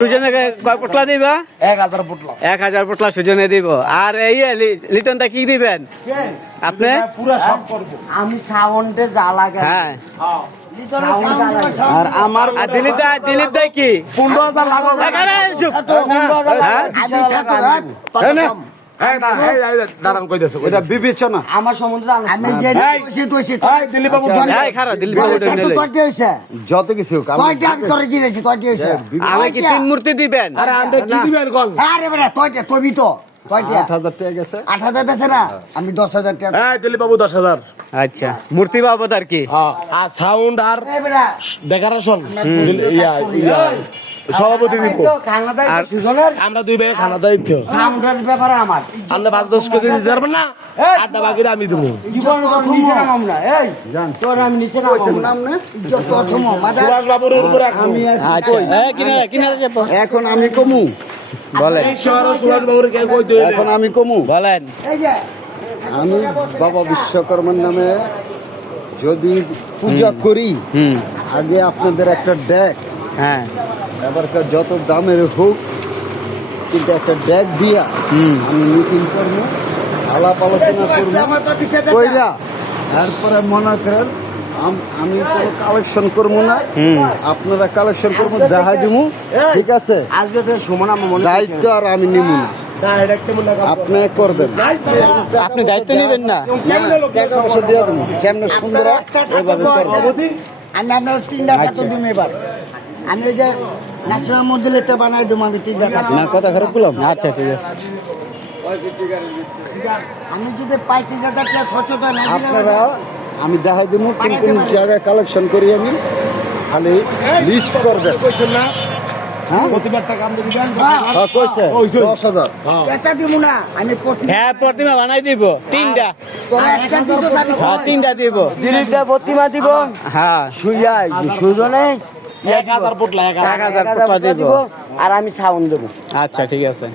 সুজনে কয় পোটলা দিবা? এক হাজার পোটলা এক হাজার পোটলা সুজনে দিব। আর এই লিটনটা কি দিবেন? আপনি? পুরা সব করব। আমি সাউন্ডে যা লাগে। হ্যাঁ। আর আমার আর দিলীপ দা দিলীপ দা কি? পনেরো হাজার লাগবে। কইতেছে। বিবেচনা আমার সম্বন্ধে আমি যে দিলীপ বাবু, দিলীপ বাবু যত কিছু হোক আমি- তোরে জিনেছি কয়টি আমি কি তিন মূর্তি দিবেন? আরে আপনি কি দিবেন কল? আরে বেটা কয়টা? কবি তো। আমি দশ হাজার টাকা দিলীপ বাবু দশ হাজার। আচ্ছা মূর্তি বাবদ আর কি? হ্যাঁ, আর সাউন্ড আর এই বেটা ডেকারেশন সভাপতি দিব আর আমরা দুই ভাই খানা দায়িত্ব। সাউন্ডের ব্যাপারে আমার। আপনি পাঁচ দশ কেজি দিতে পারবেন না? আড্ডা বাকিটা আমি দেবো। এখন আমি কমু। বলেন। এখন আমি কমু। বলেন। আমি বাবা বিশ্বকর্মার নামে যদি পূজা করি হুম। আগে আপনাদের একটা ডেক হ্যাঁ। এবারকার যত দামের হোক কিন্তু একটা ডেক দিয়া আমি মিটিং করব আলাপ আলোচনা করব। কইরা তারপরে মনে করেন আম- আমি কোনো কালেকশন করব না। আপনারা কালেকশন করব দেখা দিবো ঠিক আছে? তো মনে দায়িত্ব আর আমি নিব না। আপনি করবেন আপনি দায়িত্ব নেবেন না। টাকা পয়সা দিয়ে দেবো? কেমন সুন্দর আমি আপনার তিনটা খাতো দিম এবার। আমি ওই যে ন্যাশনাল মন্দিরেতে বানাই দেবো আমি তিনটা না কথা খারাপ বললাম। আচ্ছা ঠিক আছে। আমি যদি পাই তিন হাজার টাকা খরচ তো আপনারা আমি দেখাই দেবো কোন কোন জায়গায় কালেকশন করি আমি। খালি লিস্ট না? হ্যাঁ? হ্যাঁ, হ্যাঁ। প্রতিমা। বানাই দিব তিনটা। হ্যাঁ। তিনটা দিব। দিলীপটা প্রতিমা দিব? হ্যাঁ। সুজনে এক হাজার এক দিব। আর আমি সাউন্ড দেবো। আচ্ছা ঠিক আছে।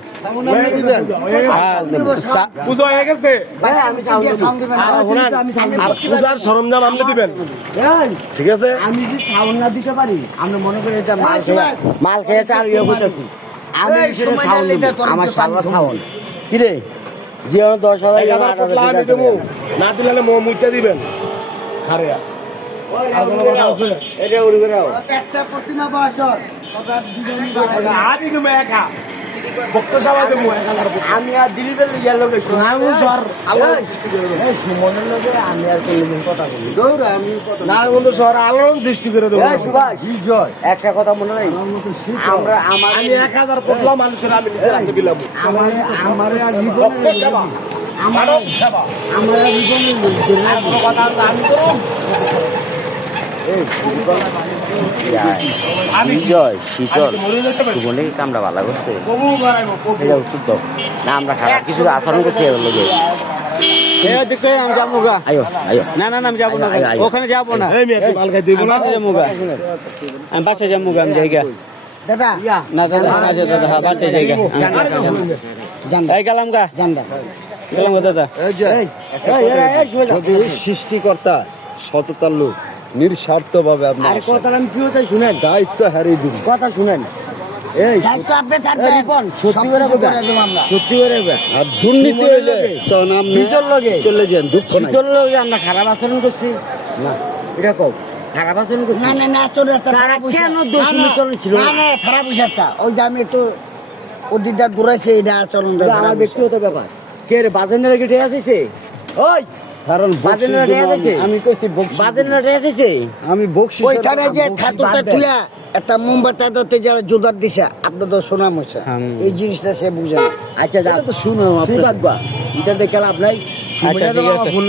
দিবেন হ্যাঁ পুজো হয়ে গেছে পূজার সরঞ্জাম আপনি দিবেন? ঠিক আছে? আমি যদি সাউন্ড না দিতে পারি আমরা মনে করি এটা মাল খেয়ে মাল খেয়ে এটা আর ইয়ে করতেছি। আমি সাউন্ড আমার সারা সাউন্ড কিরে জীবন দশ হাজার না দিলে মো মুইটা দিবেন। আছে একটা কথা মনে নাই আমরা আমার আমি এক হাজার ফুটলা মানুষের আমি আমার আমার আমার কথা আমি আমি বিজয় শীতল ভালো করছে এটা উচিত না আমরা খারাপ কিছু আচরণ করছি। ওখানে যাব না আমি বাসে যাব আমি জায়গা দাদা না দাদা আচ্ছা দাদা হ্যাঁ বাসে জায়গা গেলাম গা গেলাম দাদা যদি সৃষ্টিকর্তা সততার লোক নিঃস্বার্থ ভাবে আপনার আরে কথা আমি হতে শুনেন? দায়িত্ব হারিয়ে দিন। কথা শুনেন। এই দায়িত্ব আপনি থাকবেন রিপন সত্যি করে বলবেন। সত্যি করে বলবেন। আর দুর্নীতি হইলে তখন আপনি কিসের লগে? চলে যান দুঃখ নাই। কিশোর লোকে আমরা খারাপ আচরণ করছি। না। এটা কও খারাপ আচরণ করছি? না না না চলে তারা কেন দোষী না? না খারাপ ওই যে আমি একটু ওদিকটা ঘুরাইছে এটা আচরণ আমার ব্যক্তিগত ব্যাপার। কে রে বাজেনের গেটে আসিছে? ওই কারণ আমি- কইছি আমি ওইখানে যে খাতুটা তুইয়া একটা মোমবাতি যারা জোদার দিছে আপনার তো শোনা মশা এই জিনিসটা সে বুঝে আচ্ছা যা। শুনো শুই এটা দেখে লাভ নাই। আচ্ছা, ঠিক আছে। ফোন